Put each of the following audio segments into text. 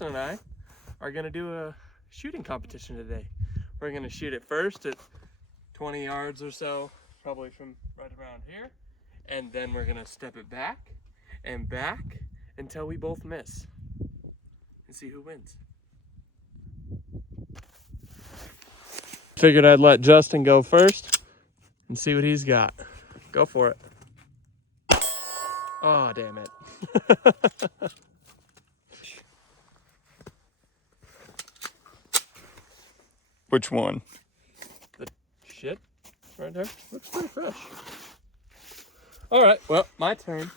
And I are gonna do a shooting competition today. We're gonna shoot it first at 20 yards or so, probably from right around here, and then we're gonna step it back and back until we both miss and see who wins. Figured I'd let Justin go first and see what he's got. Go for it. Oh, damn it. Which one? The shit right there. Looks pretty fresh. All right, well, my turn.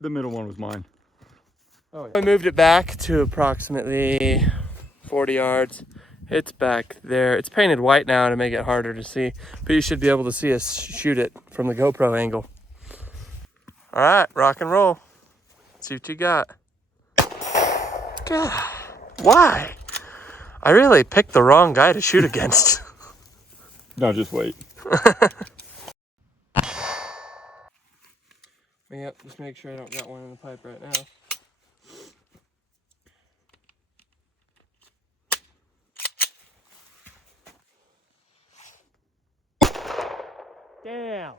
The middle one was mine. Oh, yeah. I moved it back to approximately 40 yards. It's back there. It's painted white now to make it harder to see, but you should be able to see us shoot it from the GoPro angle. All right, rock and roll. Let's see what you got. God, why? I really picked the wrong guy to shoot against. No, just wait. Yep, just make sure I don't got one in the pipe right now. Damn.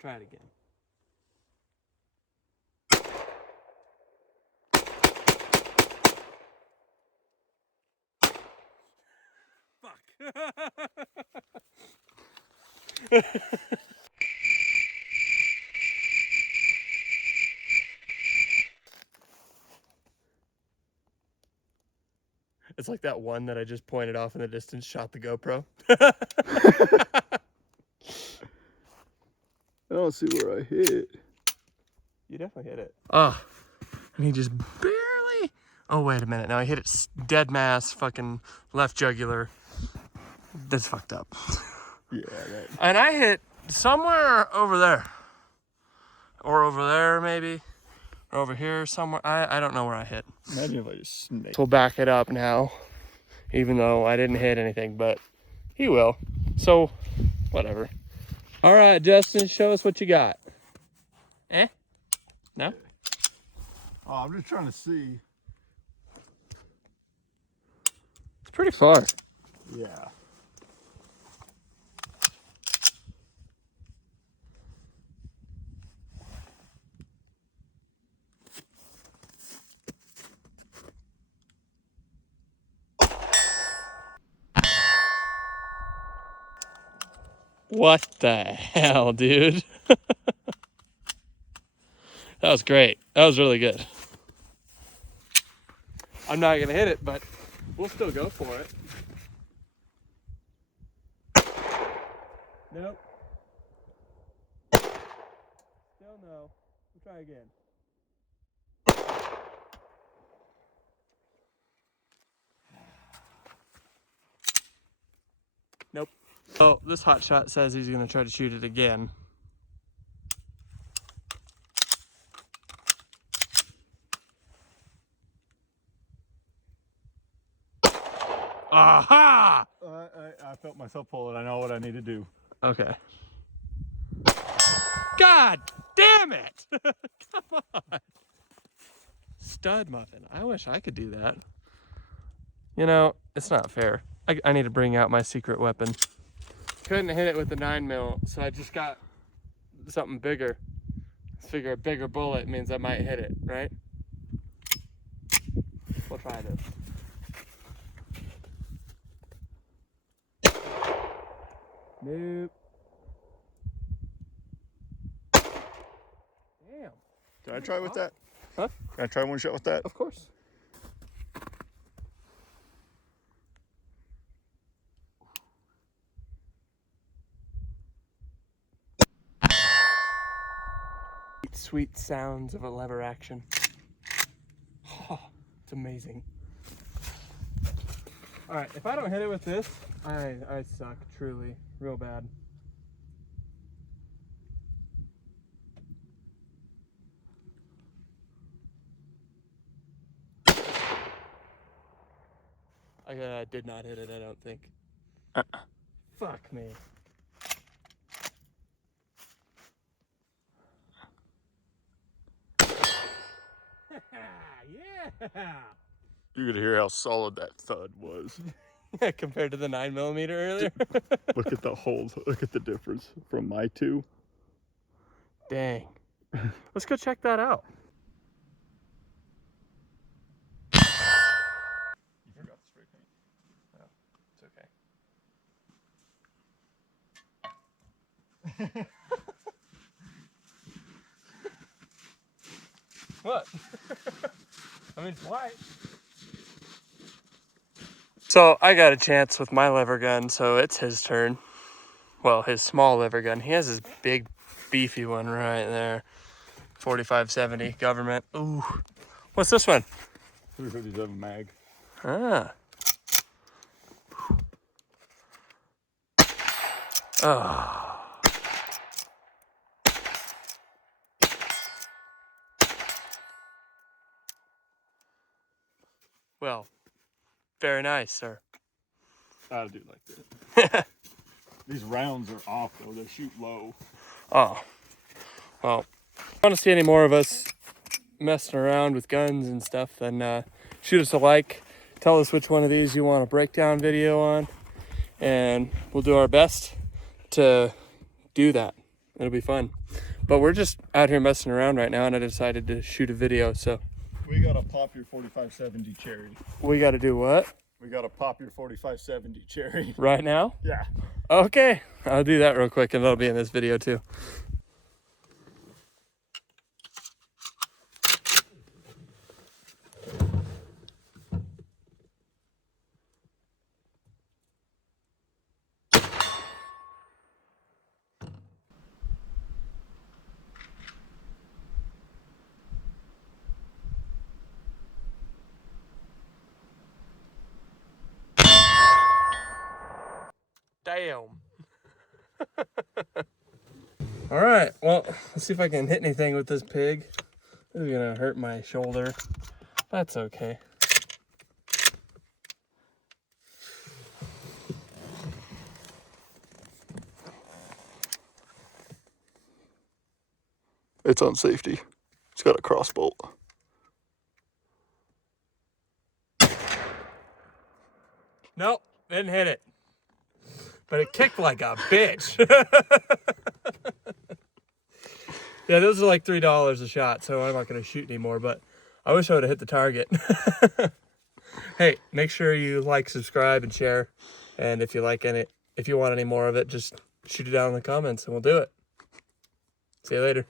Try it again. Fuck. It's like that one that I just pointed off in the distance, shot the GoPro. I don't see where I hit. You definitely hit it. Ah, and he just barely. Oh, wait a minute. Now I hit it dead mass, fucking left jugular. That's fucked up. Yeah, that. And I hit somewhere over there. Or over there, maybe. Or over here somewhere. I don't know where I hit. Imagine if I just snaked. We'll back it up now. Even though I didn't hit anything, but he will. So, whatever. All right, Justin, show us what you got. Eh? No? Oh, I'm just trying to see. It's pretty far. Yeah. What the hell, dude? That was great. That was really good. I'm not gonna hit it, but we'll still go for it. Nope. Still no. We'll try again. Nope. So this hotshot says he's gonna try to shoot it again. Aha! I felt myself pull it. I know what I need to do. Okay. God damn it! Come on. Stud muffin. I wish I could do that. You know, it's not fair. I need to bring out my secret weapon. Couldn't hit it with the 9mm, so I just got something bigger. Figure a bigger bullet means I might hit it, right? We'll try this. Nope. Damn. Can I try with that? Huh? Can I try one shot with that? Of course. Sweet sounds of a lever action. Oh, it's amazing. All right, if I don't hit it with this, I suck, truly, real bad. I did not hit it, I don't think. Fuck me. Yeah! You could hear how solid that thud was. Compared to the 9mm earlier. Look at the holes. Look at the difference from my two. Dang. Let's go check that out. You forgot the spray paint. Oh, it's okay. What? I mean, it's white. So I got a chance with my lever gun, so it's his turn. Well, his small lever gun. He has his big, beefy one right there. 4570 government. Ooh. What's this one? 357 mag. Ah. Oh. Well, very nice, sir. I do like that. These rounds are off though. They shoot low. Oh. Well, if you want to see any more of us messing around with guns and stuff, then shoot us a like. Tell us which one of these you want a breakdown video on, and we'll do our best to do that. It'll be fun. But we're just out here messing around right now, and I decided to shoot a video, so. We gotta pop your 4570 cherry. We got to do what? We gotta pop your 4570 cherry. Right now? Yeah. Okay, I'll do that real quick, and that'll be in this video too. Damn. All right, well, let's see if I can hit anything with this pig. This is gonna hurt my shoulder. That's okay. It's on safety. It's got a cross bolt. Nope, didn't hit it. But it kicked like a bitch. Yeah, those are like $3 a shot, so I'm not gonna shoot anymore, but I wish I would have hit the target. Hey, make sure you like, subscribe, and share. And if you like if you want any more of it, just shoot it down in the comments and we'll do it. See you later.